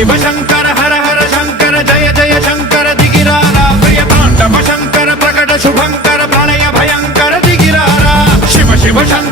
शिव शंकर हर हर शंकर जय जय शंकर दिगिरारा प्रिय तांडव शंकर प्रकट शुभंकर प्रणय भयंकर दिगिरारा शिव शिव शंकर